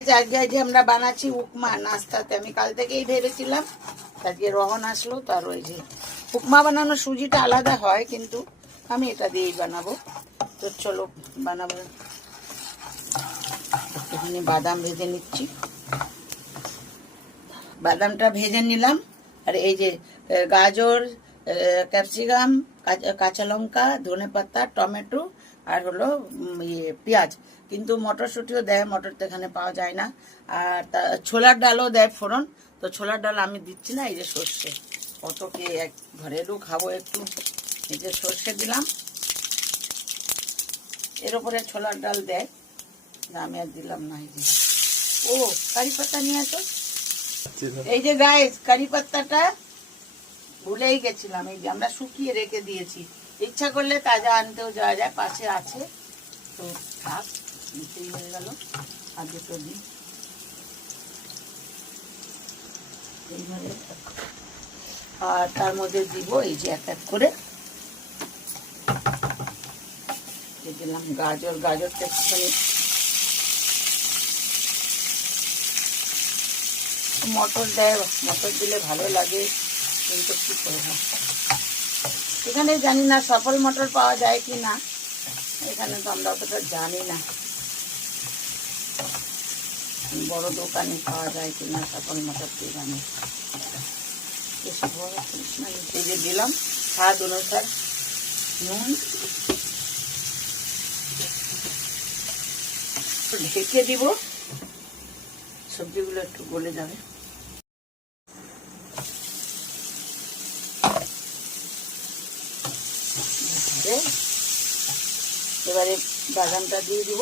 আজকে যে আমরা বানাচ্ছি উপমা নাস্তাতে। আমি কাল থেকেই ভেবেছিলাম, আজকে রহন আসলো, তার ওই যে উপমা বানানোর সুজিটা আলাদা হয়, কিন্তু আমি এটা দিয়েই বানাবো। তো চলো বানাবো। একটুখানি বাদাম ভেজে নিচ্ছি, বাদামটা ভেজে নিলাম। আর এই যে গাজর, ক্যাপসিকাম, কাঁচা লঙ্কা, ধনেপাতা, টমেটো আর হলো পেঁয়াজ। কিন্তু মটরশুঁটিও দেয়, মটর তো এখানে পাওয়া যায় না। আর ছোলার ডালও দেয় ফোড়ন। তো ছোলার ডাল আমি দিচ্ছি না, এই যে সর্ষে, কত কে এক ঘরেরও খাবো একটু। এই যে সর্ষে দিলাম, এর উপরে ছোলার ডাল দেয়, আমি আর দিলাম না। এই যে ও কারি পাতা নিয়ে আসো। এই যে গাইস, কারি পাতাটা ভুলেই গেছিলাম, এই যে আমরা শুকিয়ে রেখে দিয়েছি। ইচ্ছা করলে তাজা আনতেও যাওয়া যায়, পাশে আছে। তো থাক, নিতেই হয়ে গেল। আর দুটো দিন এইভাবে, আর তার মধ্যে দিব এই যে এক এক করে দিলাম গাজর। গাজরটা একটুখানি মটর দেয়, মটর দিলে ভালো লাগে, কিন্তু কি করবো, এখানে জানি না সফল মটর পাওয়া যায় কি না। এখানে তো আমরা অতটা জানি না, বড় দোকানে পাওয়া যায় কি না সফল মটর, কি জানি। বেশি বড় কৃষ্ণা দিয়ে দিলাম স্বাদ অনুসার নুন, ঢেকে দিব, সবজিগুলো একটু গলে যাবে। এবারে বাদামটা দিয়ে দিব,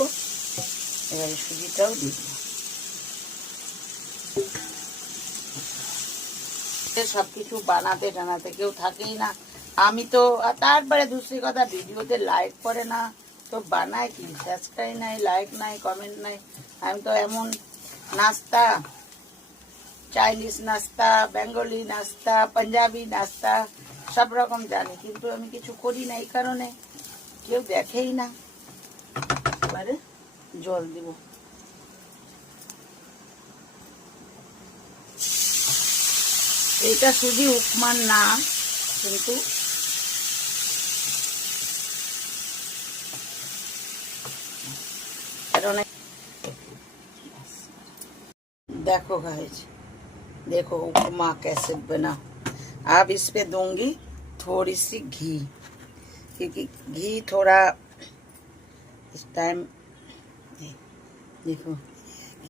এবারে সুজিটাও দিয়ে দিব। সবকিছু বানাতে টানাতে কেউ থাকেই না। আমি তো, তারপরে দুসরি কথা, ভিডিওতে লাইক করে না তো বানায় কি, সাবস্ক্রাইব নাই, লাইক নাই, কমেন্ট নাই। আমি তো এমন নাস্তা, চাইনিজ নাস্তা, বেঙ্গলি নাস্তা, পাঞ্জাবি নাস্তা সব রকম জানি, কিন্তু আমি কিছু করি না, এই কারণে কেউ দেখেই না। এবারে জল দিব। এইটা সুজি উপমার না, কিন্তু देखो गाइस, देखो उपमा कैसे बना। अब इस पे दूंगी थोड़ी सी घी, क्योंकि घी थोड़ा इस टाइम देखो